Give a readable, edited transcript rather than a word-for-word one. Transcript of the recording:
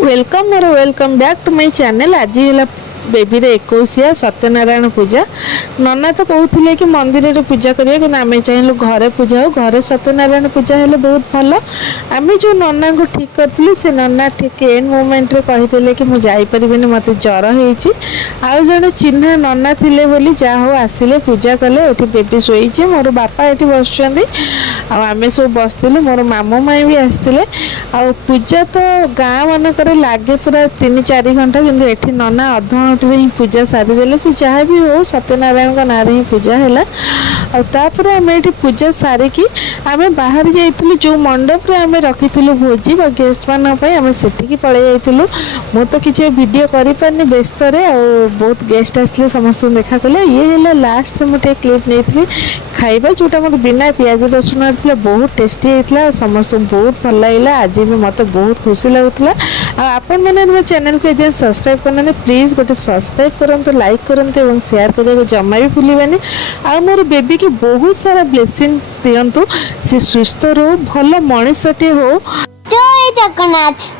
Welcome और welcome back to my channel. आज है बेबी रे 21 सत्यनारायण पूजा। नना तो कहते कि मंदिर में पूजा करिए कि आम चाहूँ घरे पूजा हो। घरे सत्यनारायण पूजा हेले बहुत भल। आम जो नना को ठीक करते से नना ठीक एंड मोमेंट रे कही कि मुझे जापरि मत ज्वर होती। आउ जड़े चिन्ह नना थिले बोली जा हो आसिले पूजा कले। ये बेबी शोचे मोर बापा ये बस आम सब बसलु मोर मामू माई भी आसते। आ पूजा तो गाँ मानक लगे पूरा 3-4 घंटा कि नना अध घंटे ही पूजा सारीदे से जहाँ भी हो सत्यनारायण का नाम ही पूजा है। आपर आम ये पूजा सारिकी आम बाहर जाइलु जो मंडप रे आम रखी भोजी गेस्ट मानी आम से पलि जाइलु। मु तो किसी वीडियो कर पारनी व्यस्त बहुत गेस्ट आसते समस्त देखा कले। ये है लास्ट मुझे क्लिप नहीं खाइबा जोटा मोर बिना पियाज रसुण बहुत टेस्टी होता। समस्त बहुत भल लगे। आज भी मत बहुत खुशी लगुला। आपण मैंने मो चैनल को एजें सब्सक्राइब करना प्लीज गोटे सब्सक्राइब करंतु लाइक करंतु और शेयर करने जमा भी भूलिबानी। आ मोर बेबी की बहुत सारा ब्लेसिंग दियंतु। से सुस्थ रो भल मनीषटे हो। जय जगन्नाथ।